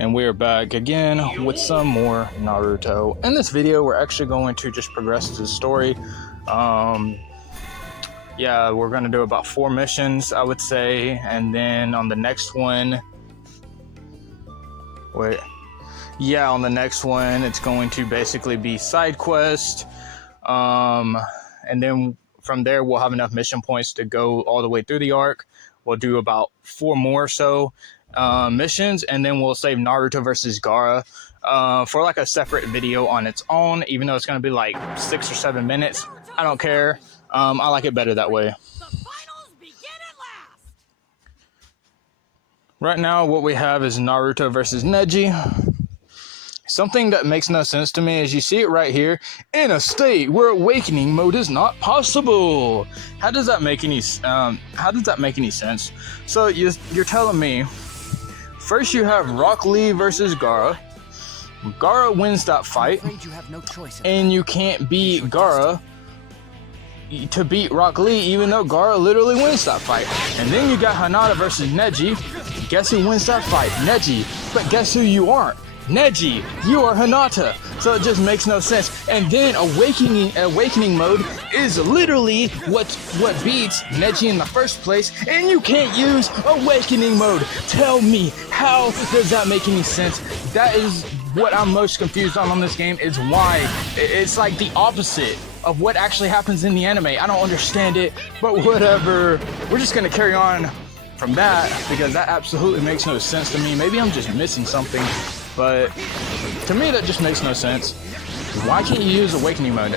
And we're back again with some more Naruto. In this video, we're actually going to just progress the story. Yeah, we're going to do about 4 missions, I would say. And then on the next one... on the next one, it's going to basically be side quest. And then from there, we'll have enough mission points to go all the way through the arc. We'll do about 4 more so missions, and then we'll save Naruto versus Gaara for like a separate video on its own, even though it's going to be like 6 or 7 minutes. I don't care. I like it better that way. Right now, what we have is Naruto versus Neji. Something that makes no sense to me is you see it right here, in a state where awakening mode is not possible. How does that make any sense? So you're telling me first you have Rock Lee versus Gaara. Gaara wins that fight, and you can't beat Gaara to beat Rock Lee, even though Gaara literally wins that fight. And then you got Hinata versus Neji. Guess who wins that fight? Neji. But guess who you aren't? Neji, you are Hinata, so it just makes no sense. And then awakening mode is literally what beats Neji in the first place, and you can't use awakening mode. Tell me, how does that make any sense? That is what I'm most confused on this game, is why it's like the opposite of what actually happens in the anime. I don't understand it, but whatever. We're just gonna carry on from that because that absolutely makes no sense to me. Maybe I'm just missing something. But to me, that just makes no sense. Why can't you use awakening mode?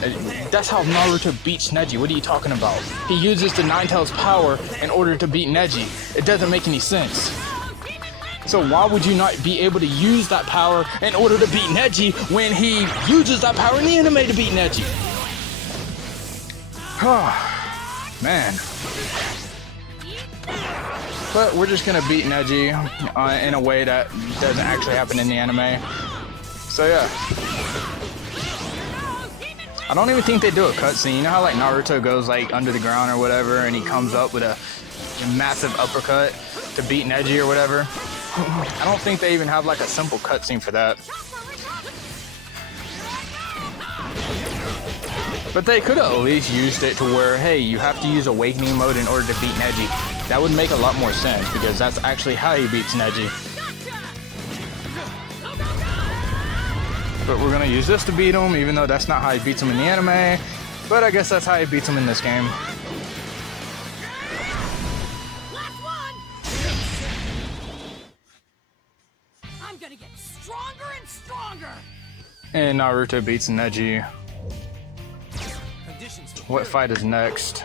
That's how Naruto beats Neji. What are you talking about? He uses the Nine Tails power in order to beat Neji. It doesn't make any sense. So why would you not be able to use that power in order to beat Neji when he uses that power in the anime to beat Neji? Man. But we're just gonna beat Neji in a way that doesn't actually happen in the anime. So yeah. I don't even think they do a cutscene. You know how like Naruto goes like under the ground or whatever and he comes up with a massive uppercut to beat Neji or whatever? I don't think they even have like a simple cutscene for that. But they could have at least used it to where, hey, you have to use awakening mode in order to beat Neji. That would make a lot more sense because that's actually how he beats Neji. But we're gonna use this to beat him, even though that's not how he beats him in the anime. But I guess that's how he beats him in this game. Last one. I'm gonna get stronger and stronger. And Naruto beats Neji. What fight is next?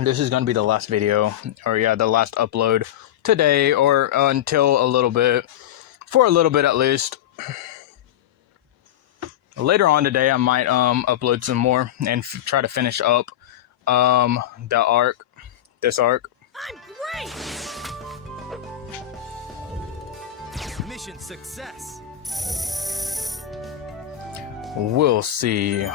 This is going to be the last video, or yeah, the last upload today, or until a little bit, for a little bit at least. Later on today, I might upload some more and try to finish up this arc. I'm great. Mission success. We'll see.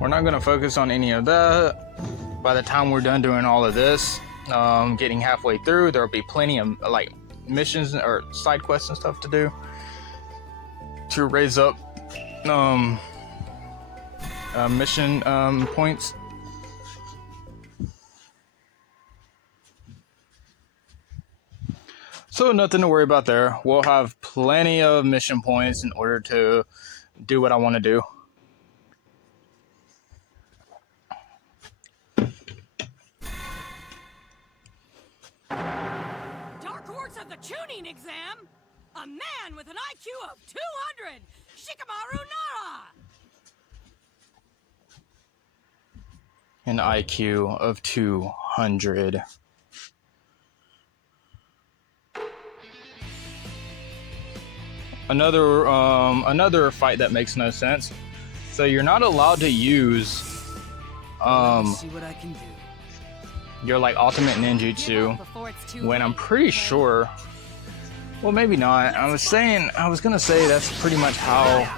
We're not going to focus on any of that. By the time we're done doing all of this, getting halfway through, there'll be plenty of like missions or side quests and stuff to do to raise up mission points. So nothing to worry about there. We'll have plenty of mission points in order to do what I want to do. Dark horse of the tuning exam. A man with an IQ of 200. Shikamaru Nara. An IQ of 200. Another fight that makes no sense. So you're not allowed to use See what I can do. your like ultimate ninjutsu when I'm pretty sure, well maybe not. I was gonna say that's pretty much how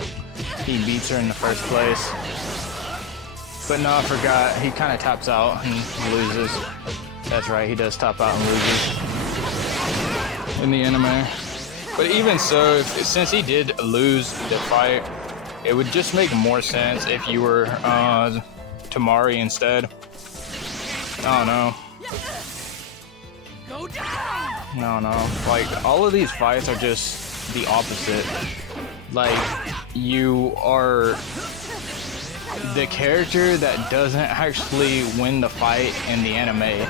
he beats her in the first place. But no, I forgot. He kind of taps out and loses. That's right, he does tap out and loses in the anime. But even so, since he did lose the fight, it would just make more sense if you were Tamari instead. I don't know. No. Like, all of these fights are just the opposite. Like, you are the character that doesn't actually win the fight in the anime.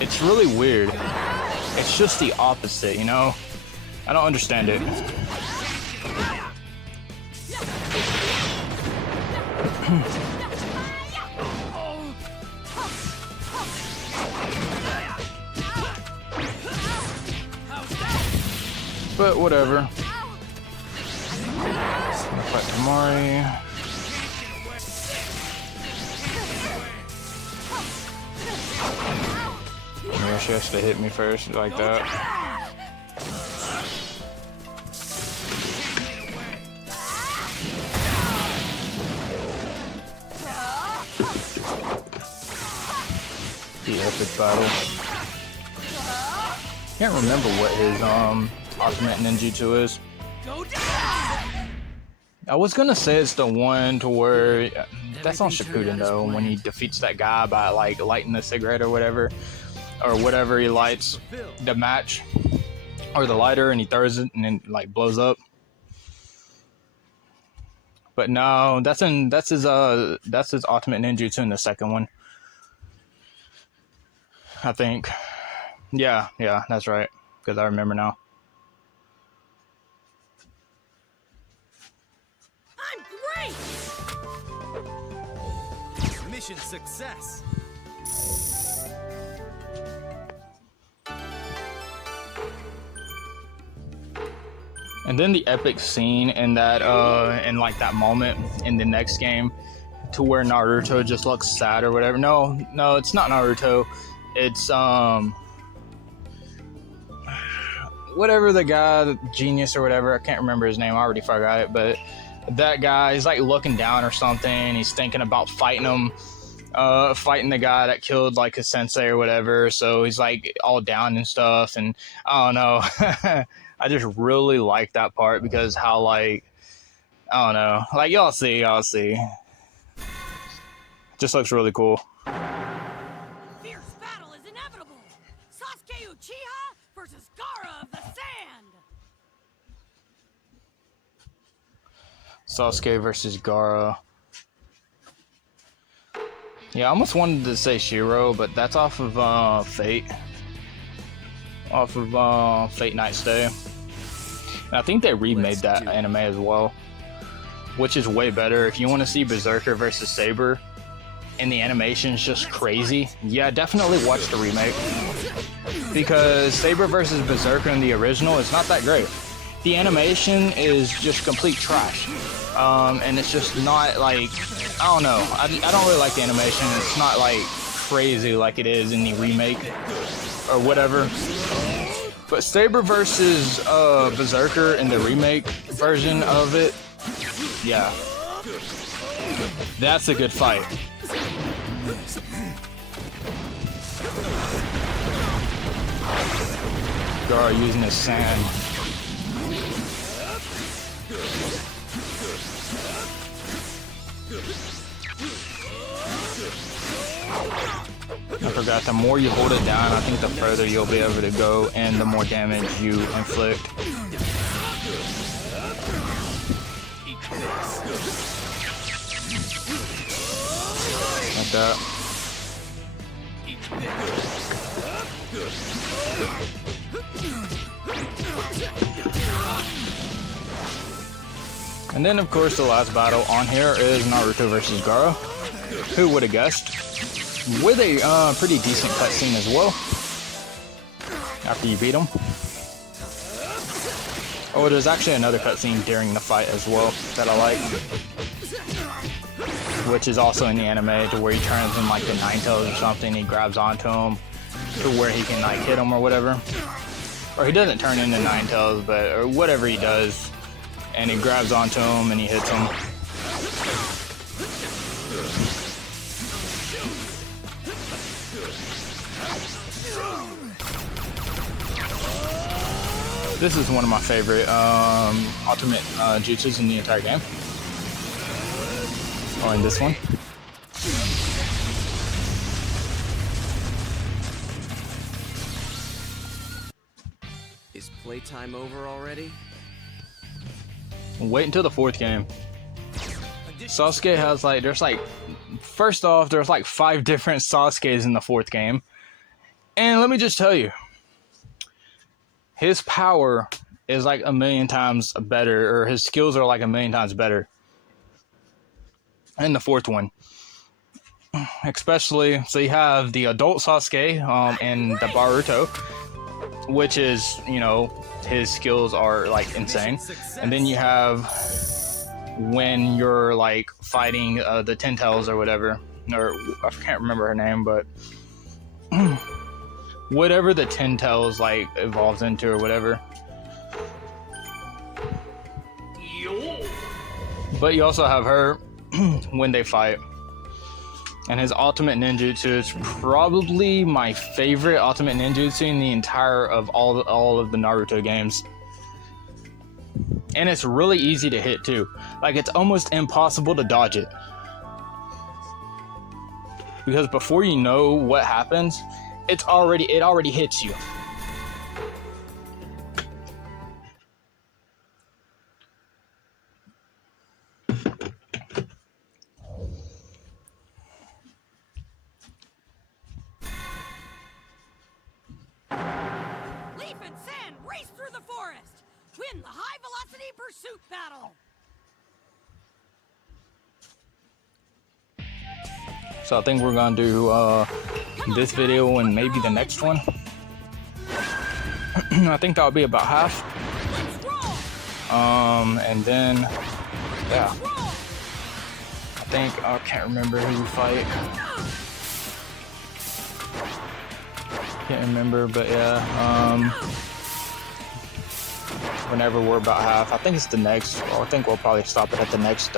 It's really weird. It's just the opposite, you know? I don't understand it. But whatever. Fight Tamari. Yeah, she has to hit me first like that. The epic battle. Can't remember what his ultimate ninjutsu is. I was gonna say it's the one to where that's on Shippuden though, when he defeats that guy by like lighting the cigarette or whatever he lights the match or the lighter and he throws it and then like blows up. But no, that's his ultimate ninjutsu in the second one, I think. Yeah, that's right, because I remember now. I'm great! Mission success. And then the epic scene in that in like that moment in the next game to where Naruto just looks sad or whatever. No, it's not Naruto. It's whatever the guy, the genius or whatever, I can't remember his name, I already forgot it, but that guy, he's like looking down or something, he's thinking about fighting him, fighting the guy that killed like his sensei or whatever, so he's like all down and stuff, and I don't know, I just really like that part because how like, I don't know, like y'all see, just looks really cool. Fierce battle is inevitable! Sasuke Uchiha versus Gaara of the Sand! Sasuke versus Gaara. Yeah, I almost wanted to say Shiro, but that's off of Fate. Off of Fate Night Stay. And I think they remade that anime as well, which is way better. If you want to see Berserker versus Saber, and the animation's just crazy, yeah, definitely watch the remake. Because Saber versus Berserker in the original is not that great. The animation is just complete trash. And it's just not like, I don't know, I don't really like the animation. It's not like crazy like it is in the remake or whatever. But Saber versus Berserker in the remake version of it, yeah, that's a good fight. Gaara using his sand. I forgot, the more you hold it down, I think the further you'll be able to go and the more damage you inflict. Like that. And then of course the last battle on here is Naruto versus Gaara. Who would have guessed? With a pretty decent cutscene as well. After you beat him. Oh, there's actually another cutscene during the fight as well that I like. Which is also in the anime, to where he turns in like the Nine Tails or something, he grabs onto him to where he can like hit him or whatever. Or he doesn't turn into Nine Tails, but or whatever he does. and he grabs onto him and he hits him. This is one of my favorite ultimate jutsus in the entire game. Oh, and this one. Is playtime over already? Wait until the 4th game. Sasuke has like, first off, there's like 5 different Sasukes in the 4th game. And let me just tell you, his power is like a million times better, or his skills are like a million times better in the 4th one. Especially, so you have the adult Sasuke and the Naruto, which is, you know, his skills are like insane. And then you have when you're like fighting the Ten Tails or whatever, or I can't remember her name, but whatever the Ten Tails like evolves into or whatever. But you also have her when they fight. And his ultimate ninjutsu is probably my favorite ultimate ninjutsu in the entire of all of the Naruto games. And it's really easy to hit too. Like, it's almost impossible to dodge it. Because before you know what happens, it already hits you. Leaf and Sand race through the forest. Win the high-velocity pursuit battle. So I think we're gonna do this video and maybe the next one. I think that'll be about half. Let's roll. And then yeah, I think I can't remember who we fight. Can't remember, but yeah. Whenever we're about half, I think it's the next. Well, I think we'll probably stop it at the next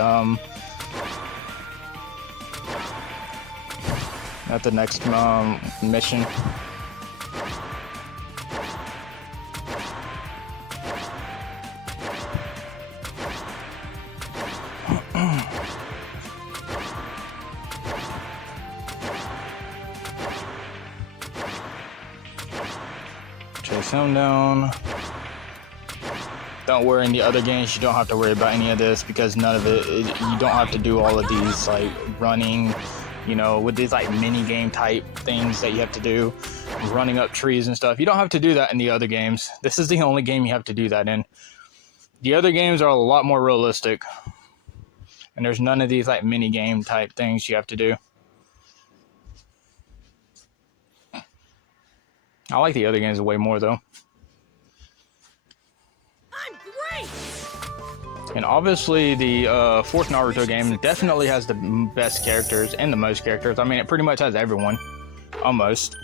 mission. Chase him down. Don't worry, in the other games you don't have to worry about any of this, because none of it, you don't have to do all of these like running, you know, with these like mini game type things that you have to do, running up trees and stuff. You don't have to do that in the other games. This is the only game you have to do that in. The other games are a lot more realistic, and there's none of these like mini game type things you have to do. I like the other games way more though. I'm great. And obviously the 4th Naruto game definitely has the best characters and the most characters. I mean, it pretty much has everyone. Almost.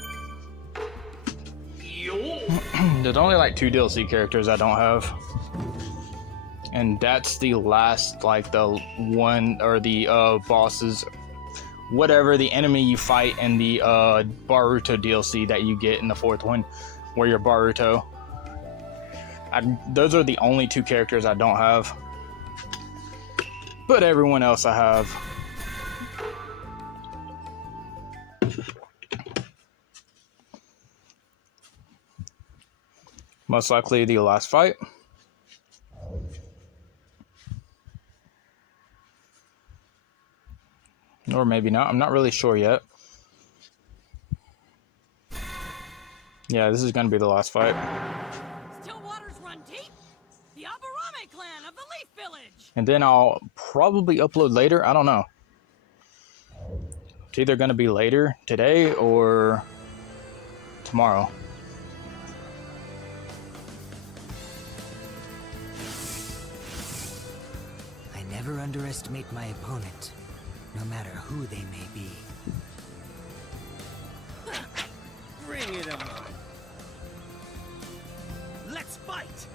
There's only like 2 DLC characters I don't have. And that's the last, like the one, or the bosses, whatever, the enemy you fight in the Boruto DLC that you get in the 4th one, where you're Boruto. Those are the only 2 characters I don't have. But everyone else I have. Most likely the last fight. Or maybe not. I'm not really sure yet. Yeah, this is going to be the last fight. Still waters run deep. The Aburame clan of the Leaf Village. And then I'll probably upload later. I don't know. It's either going to be later today or tomorrow. I never underestimate my opponent, no matter who they may be. Bring it on. Let's fight.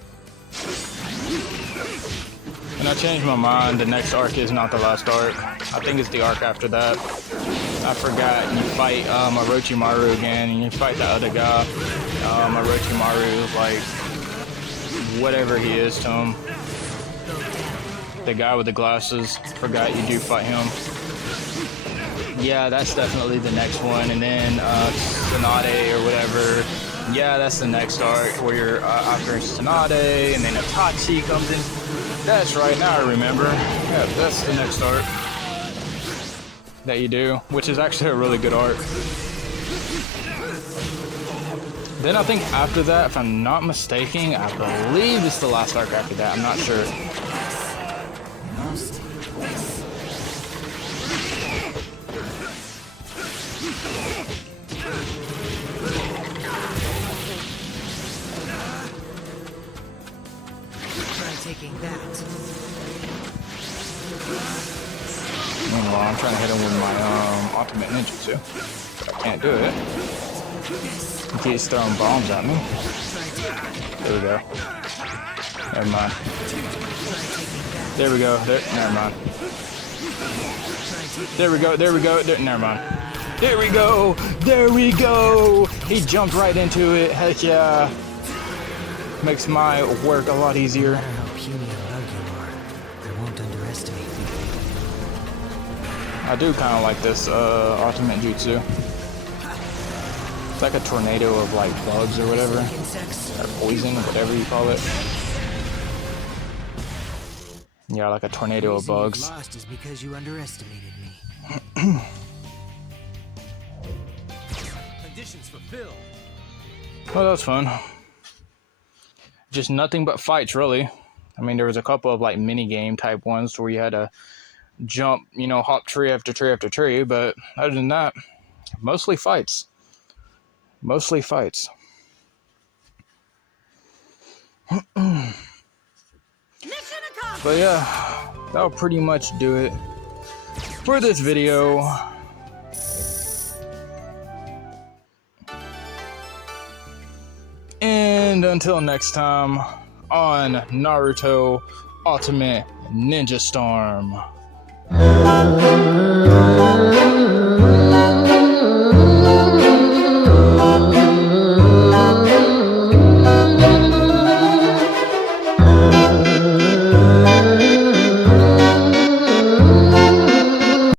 And I changed my mind. The next arc is not the last arc. I think it's the arc after that. I forgot. You fight Orochimaru again, and you fight the other guy. Orochimaru, like, whatever he is to him. The guy with the glasses. Forgot you do fight him. Yeah, that's definitely the next one. And then Tsunade or whatever. Yeah, that's the next arc where you're after Tsunade, and then Itachi comes in. That's right, now I remember. Yeah, that's the next arc that you do, which is actually a really good arc. Then I think after that, if I'm not mistaken, I believe it's the last arc after that. I'm not sure. Taking that. Meanwhile, I'm trying to hit him with my ultimate ninjutsu, but I can't do it. He keeps throwing bombs at me. There we go. Never mind. There we go. There. Never mind. There we go. There we go. There. Never mind. There we go. There we go. He jumped right into it. Heck yeah. Makes my work a lot easier. No matter how puny and bug you are, I won't underestimate you. I do kind of like this ultimate jutsu. It's like a tornado of like bugs or whatever, or poison, whatever you call it. Yeah, like a tornado of bugs. Lost is because you underestimated me. Conditions fulfilled. Well, that was fun. Just nothing but fights, really. I mean, there was a couple of like mini game type ones where you had to jump, you know, hop tree after tree after tree, but other than that, mostly fights. Mostly fights. Mission accomplished! But yeah, that'll pretty much do it for this video. And until next time on Naruto Ultimate Ninja Storm.